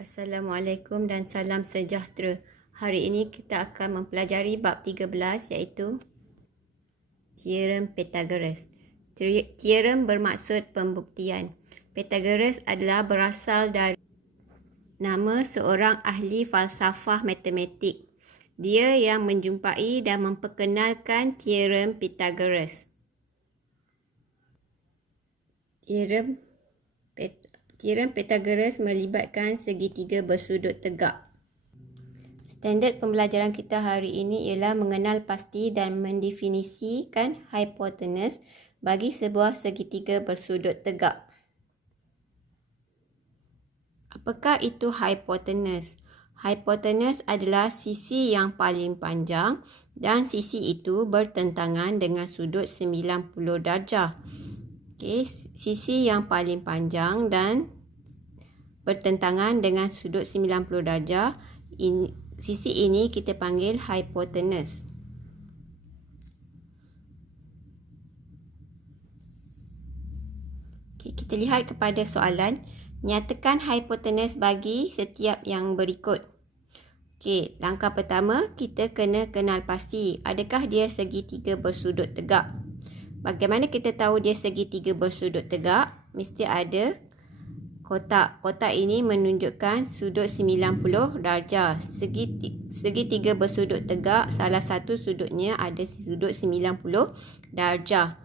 Assalamualaikum dan salam sejahtera. Hari ini kita akan mempelajari bab 13 iaitu Teorem Pythagoras. Teorem bermaksud pembuktian. Pythagoras adalah berasal dari nama seorang ahli falsafah matematik. Dia yang menjumpai dan memperkenalkan Teorem Pythagoras. Teorem Pythagoras melibatkan segitiga bersudut tegak. Standard pembelajaran kita hari ini ialah mengenal pasti dan mendefinisikan hipotenus bagi sebuah segitiga bersudut tegak. Apakah itu hipotenus? Hipotenus adalah sisi yang paling panjang dan sisi itu bertentangan dengan sudut 90 darjah. Sisi yang paling panjang dan bertentangan dengan sudut 90 darjah, sisi ini kita panggil hipotenus. Kita lihat kepada soalan. Nyatakan hipotenus bagi setiap yang berikut. Langkah pertama, kita kena kenal pasti adakah dia segitiga bersudut tegak. Bagaimana kita tahu dia segitiga bersudut tegak? Mesti ada kotak. Kotak ini menunjukkan sudut 90 darjah. Segitiga bersudut tegak, salah satu sudutnya ada sudut 90 darjah.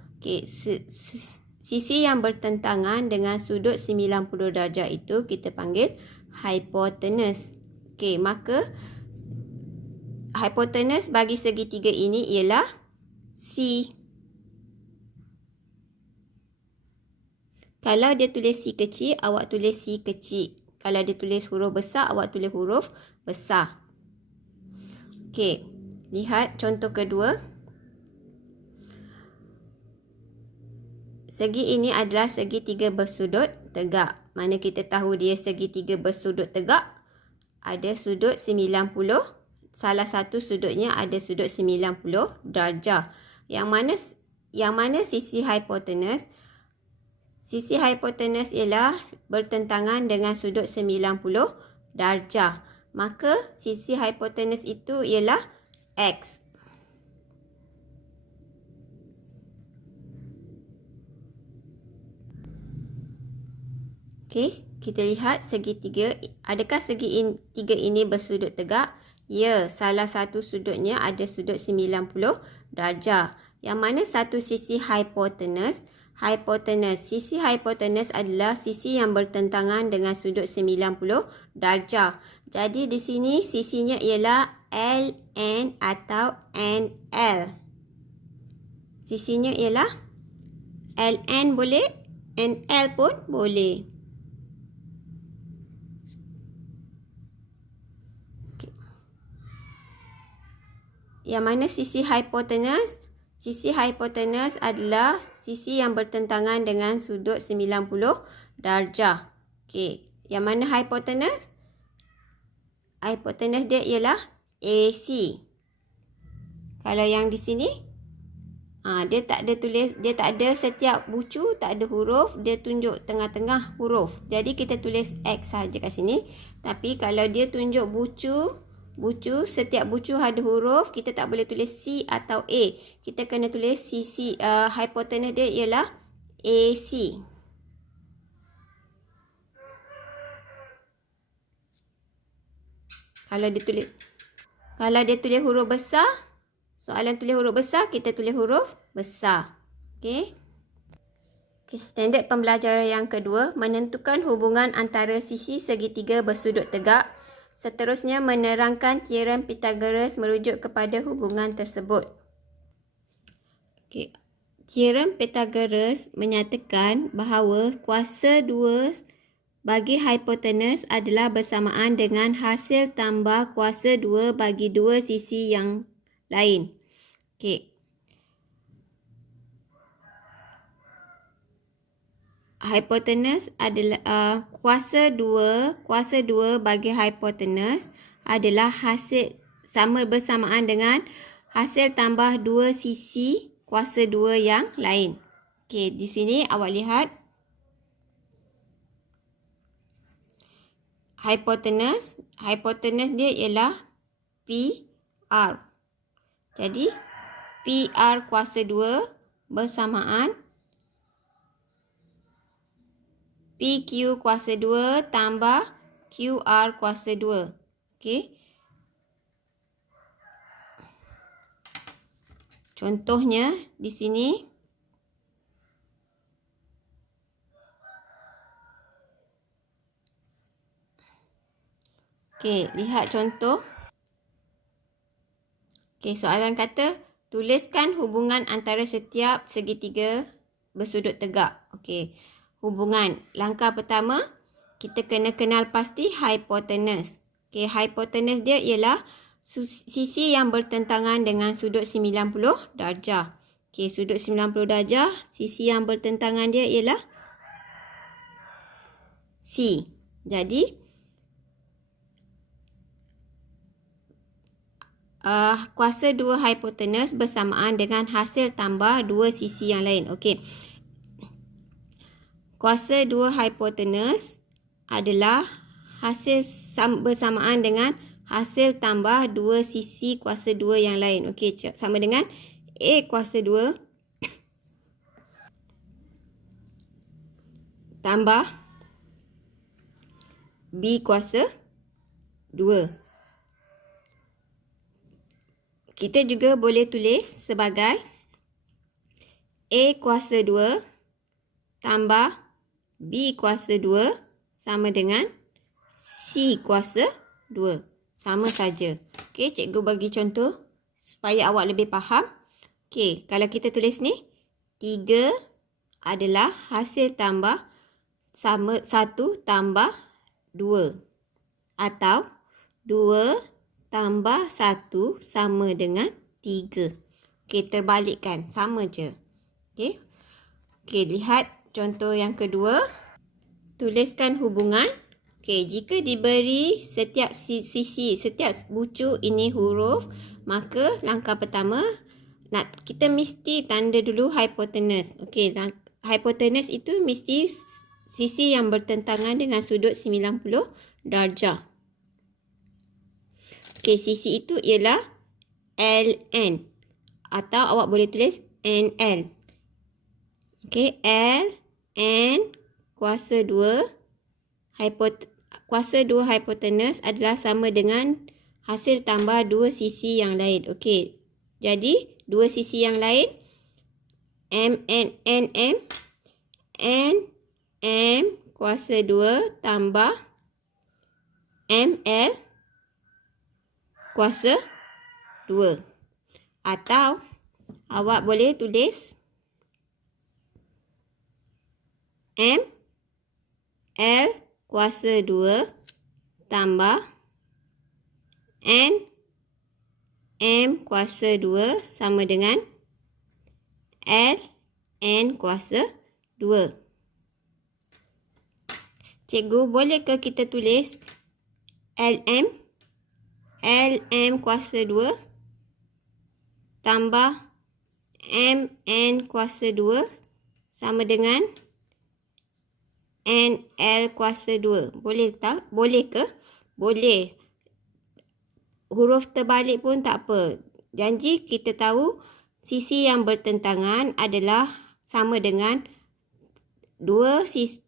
Sisi yang bertentangan dengan sudut 90 darjah itu kita panggil hipotenus. Maka hipotenus bagi segitiga ini ialah C. Kalau dia tulis C kecil, awak tulis C kecil. Kalau dia tulis huruf besar, awak tulis huruf besar. Lihat contoh kedua. Segi ini adalah segitiga bersudut tegak. Mana kita tahu dia segitiga bersudut tegak? Ada sudut 90. Salah satu sudutnya ada sudut 90 darjah. Yang mana sisi hipotenus? Sisi hipotenus ialah bertentangan dengan sudut 90 darjah. Maka sisi hipotenus itu ialah X. Kita lihat segitiga. Adakah segitiga ini bersudut tegak? Ya, salah satu sudutnya ada sudut 90 darjah. Yang mana satu sisi hipotenus? Sisi hipotenus adalah sisi yang bertentangan dengan sudut 90 darjah. Jadi di sini sisinya ialah LN atau NL. Sisinya ialah LN boleh, NL pun boleh. Yang mana sisi hipotenus? Sisi hipotenus adalah sisi yang bertentangan dengan sudut 90 darjah. Yang mana hipotenus? Hipotenus dia ialah AC. Kalau yang di sini, dia tak ada setiap bucu, tak ada huruf, dia tunjuk tengah-tengah huruf. Jadi kita tulis X saja kat sini. Tapi kalau dia tunjuk bucu, setiap bucu ada huruf, kita tak boleh tulis C atau A. Kita kena tulis sisi hipotenus dia ialah AC. Kalau dia tulis huruf besar, soalan tulis huruf besar, kita tulis huruf besar. Standard pembelajaran yang kedua, menentukan hubungan antara sisi segitiga bersudut tegak. Seterusnya, menerangkan teorem Pythagoras merujuk kepada hubungan tersebut. Teorem Pythagoras menyatakan bahawa kuasa 2 bagi hipotenus adalah bersamaan dengan hasil tambah kuasa 2 bagi dua sisi yang lain. Hipotenus adalah kuasa 2 bagi hipotenus adalah hasil bersamaan dengan hasil tambah dua sisi kuasa 2 yang lain. Di sini awak lihat hipotenus. Hipotenus dia ialah PR. Jadi, PR kuasa 2 bersamaan PQ kuasa 2 tambah QR kuasa 2. Okey. Contohnya di sini. Okey, lihat contoh. Okey, soalan kata, tuliskan hubungan antara setiap segitiga bersudut tegak. Okey, hubungan. Langkah pertama, kita kena kenal pasti hipotenus. Okey, hipotenus dia ialah sisi yang bertentangan dengan sudut 90 darjah. Okey, sudut 90 darjah, sisi yang bertentangan dia ialah C. Jadi, kuasa 2 hipotenus bersamaan dengan hasil tambah 2 sisi yang lain. Okey. Kuasa 2 hipotenus adalah hasil bersamaan dengan hasil tambah 2 sisi kuasa 2 yang lain. Okey, sama dengan A kuasa 2 tambah B kuasa 2. Kita juga boleh tulis sebagai A kuasa 2 tambah B kuasa 2 sama dengan C kuasa 2. Sama saja. Okey, cikgu bagi contoh supaya awak lebih faham. Okey, kalau kita tulis ni, 3 adalah hasil tambah sama 1 tambah 2. Atau 2 tambah 1 sama dengan 3. Okey, terbalikkan. Sama je. Okey. Okey, lihat contoh yang kedua. Tuliskan hubungan. Okey, jika diberi setiap sisi, setiap bucu ini huruf, maka langkah pertama, kita mesti tanda dulu hipotenus. Okey, hipotenus itu mesti sisi yang bertentangan dengan sudut 90 darjah. Okey, sisi itu ialah LN. Atau awak boleh tulis NL. Okey, LN kuasa 2 hipotenus adalah sama dengan hasil tambah 2 sisi yang lain. Okey, jadi 2 sisi yang lain NM kuasa 2 tambah ML kuasa 2. Atau awak boleh tulis ML kuasa 2 tambah NM kuasa 2 sama dengan LN kuasa 2. Cikgu, bolehkah kita tulis LM kuasa 2 tambah MN kuasa 2 sama dengan NL kuasa 2. Boleh tak? Boleh ke? Boleh. Huruf terbalik pun tak apa. Janji kita tahu sisi yang bertentangan adalah sama dengan dua sisi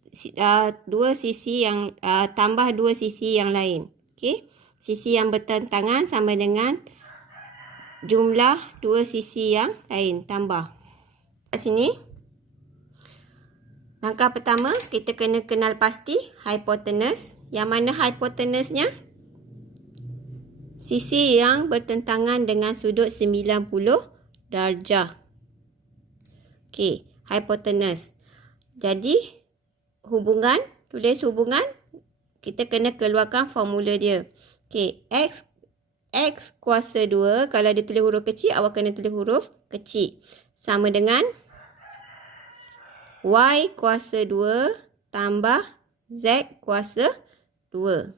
yang tambah 2 sisi yang lain. Okey? Sisi yang bertentangan sama dengan jumlah 2 sisi yang lain tambah. Kat sini, langkah pertama, kita kena kenal pasti hipotenus. Yang mana hipotenusnya? Sisi yang bertentangan dengan sudut 90 darjah. Okey, hipotenus. Jadi, hubungan, tulis hubungan, kita kena keluarkan formula dia. Okey, X kuasa 2, kalau dia tulis huruf kecil, awak kena tulis huruf kecil. Sama dengan Y kuasa 2 tambah Z kuasa 2.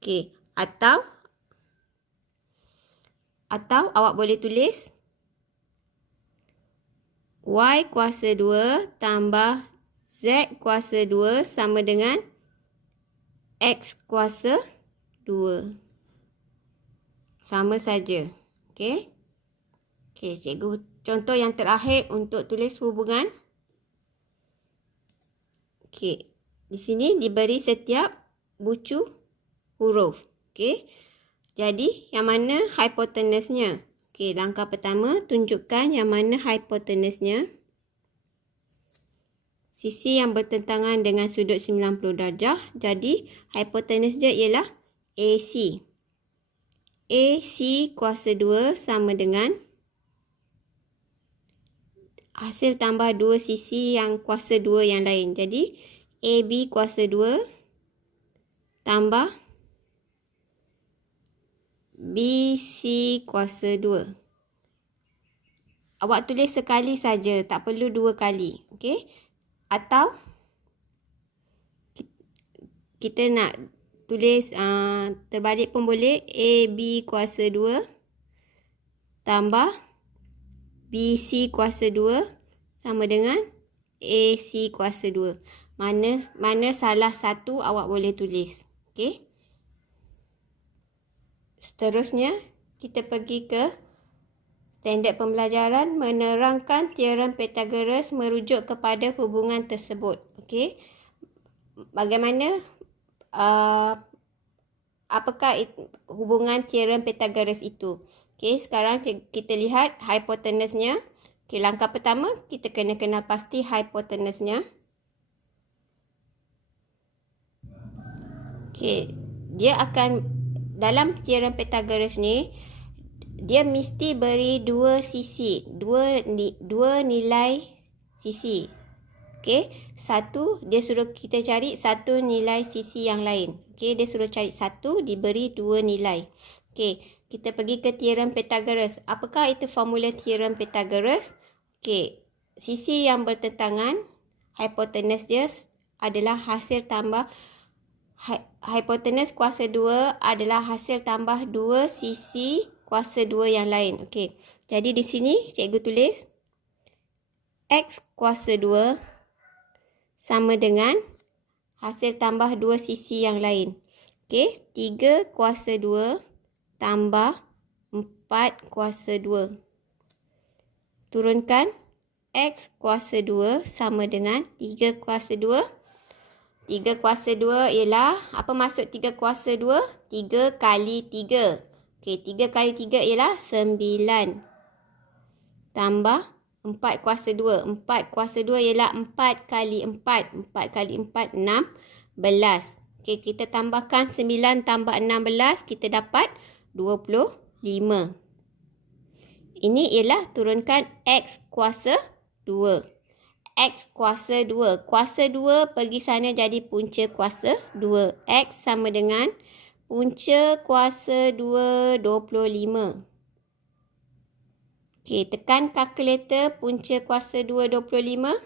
Okey, atau awak boleh tulis Y kuasa 2 tambah Z kuasa 2 sama dengan X kuasa 2. Sama saja. Okey. Okey, cikgu contoh yang terakhir untuk tulis hubungan. Okey. Di sini diberi setiap bucu huruf. Okey. Jadi, yang mana hipotenusnya? Okey, langkah pertama, tunjukkan yang mana hipotenusnya. Sisi yang bertentangan dengan sudut 90 darjah. Jadi, hipotenus dia ialah AC. AC kuasa 2 sama dengan hasil tambah dua sisi yang kuasa 2 yang lain. Jadi, AB kuasa 2 tambah BC kuasa 2. Awak tulis sekali saja, tak perlu 2 kali. Okey? Atau kita nak tulis terbalik pun boleh. AB kuasa 2 tambah BC kuasa 2 sama dengan AC kuasa 2. Mana salah satu awak boleh tulis. Okey? Seterusnya, kita pergi ke standard pembelajaran menerangkan teorem Pythagoras merujuk kepada hubungan tersebut. Okey? Bagaimana apakah hubungan teorem Pythagoras itu? Okey, sekarang kita lihat hipotenusnya. Okey, langkah pertama kita kena kenal pasti hipotenusnya. Okey, dia akan dalam teorem Pythagoras ni dia mesti beri dua sisi, dua nilai sisi. Okey, satu dia suruh kita cari satu nilai sisi yang lain. Okey, dia suruh cari satu diberi dua nilai. Okey, kita pergi ke teorem Pythagoras. Apakah itu formula teorem Pythagoras? Okey, sisi yang bertentangan, hipotenus dia adalah hasil tambah hipotenus kuasa 2 adalah hasil tambah dua sisi kuasa 2 yang lain. Okey. Jadi di sini cikgu tulis X kuasa 2 sama dengan hasil tambah dua sisi yang lain. Okey, 3 kuasa 2 tambah 4 kuasa 2. Turunkan X kuasa 2 sama dengan 3 kuasa 2. 3 kuasa 2 ialah, apa maksud 3 kuasa 2? 3 kali 3. Okey, 3 kali 3 ialah 9. Tambah 4 kuasa 2. 4 kuasa 2 ialah 4 kali 4. 4 kali 4, 16. Okey, kita tambahkan 9 tambah 16, kita dapat 25. Ini ialah turunkan X kuasa 2. X kuasa 2. Kuasa 2 pergi sana jadi punca kuasa 2. X sama dengan punca kuasa 2, 25. Okey, tekan kalkulator punca kuasa 2, 25.